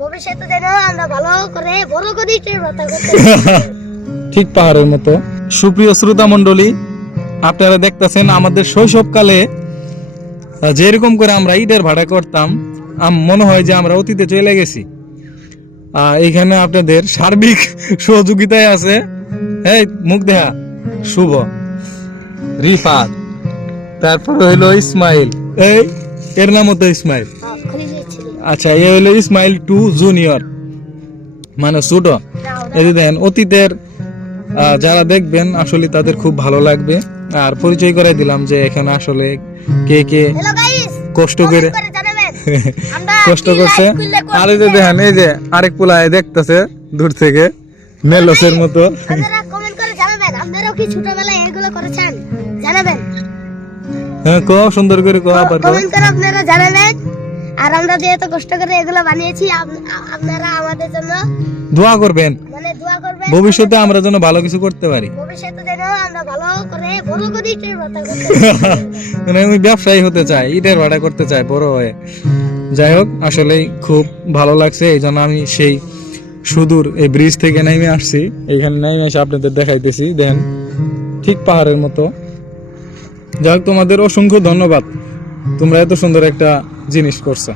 ভবিষ্যতে যেন আমরা ভালো করে বড় করে ইটের ভাটা করতে ঠিক পাহাড়ের মতো। সুপ্রিয় শ্রোতা মণ্ডলী, আপনারা দেখতেছেন আমাদের শৈশবকালে যেরকম করে আমরা ইটের ভাড়া করতাম, মনে হয় যে আমরা অতীতে চলে গেছি। এইখানে আপনাদের সার্বিক সহযোগিতায় আছে এই মুখ দেহা শুভ, রিফাত, তারপর হইলো ইসমাইল, এই এর নাম হতো ইসমাইল। খুলে দিয়েছিল আচ্ছা, এ হইলো ইসমাইল 2 জুনিয়র, মানে ছোট। এই যে দেখেন অতীতের যারা দেখবেন আসলে তাদের খুব ভালো লাগবে। আর পরিচয় করাই দিলাম যে এখানে আসলে কে কে হ্যালো গাইস, কষ্ট করে জানাবেন আমরা কষ্ট করছে। আর এই যে দেখেন এই যে আরেক পোলায় দেখতেছে দূর থেকে মেলসের মতো। আপনারা কমেন্ট করে জানাবেন আপনারাও কি ছোটবেলায় এগুলো করেছেন, জানাবেন। হ্যাঁ, কো সুন্দর করে কো, আবার কো। কমেন্ট করে আপনারা জানাবেন। আর আমরা যে এত কষ্ট করে এগুলো বানিয়েছি, আপনারা আমাদের জন্য দোয়া করবেন, মানে দোয়া করবেন। ভবিষ্যতে আমরা যেন ভালো কিছু করতে পারি। ভবিষ্যতে যেন আমরা ভালো করে বড় করে ইটের ভাটা করতে মানে আমি ব্যবসায়ী হতে চাই, ইটের ভাড়া করতে চাই বড় হয়ে। যাই হোক, আসলেই খুব ভালো লাগছে, এই জন্য আমি সেই সুদূর এই ব্রিজ থেকে নেমে আসছি। এইখানে নেমে এসে আপনাদের দেখাইতেছি, দেখেন ঠিক পাহাড়ের মতো। যাই হোক, তোমাদের অসংখ্য ধন্যবাদ, তোমরা এত সুন্দর একটা জিনিস করছো।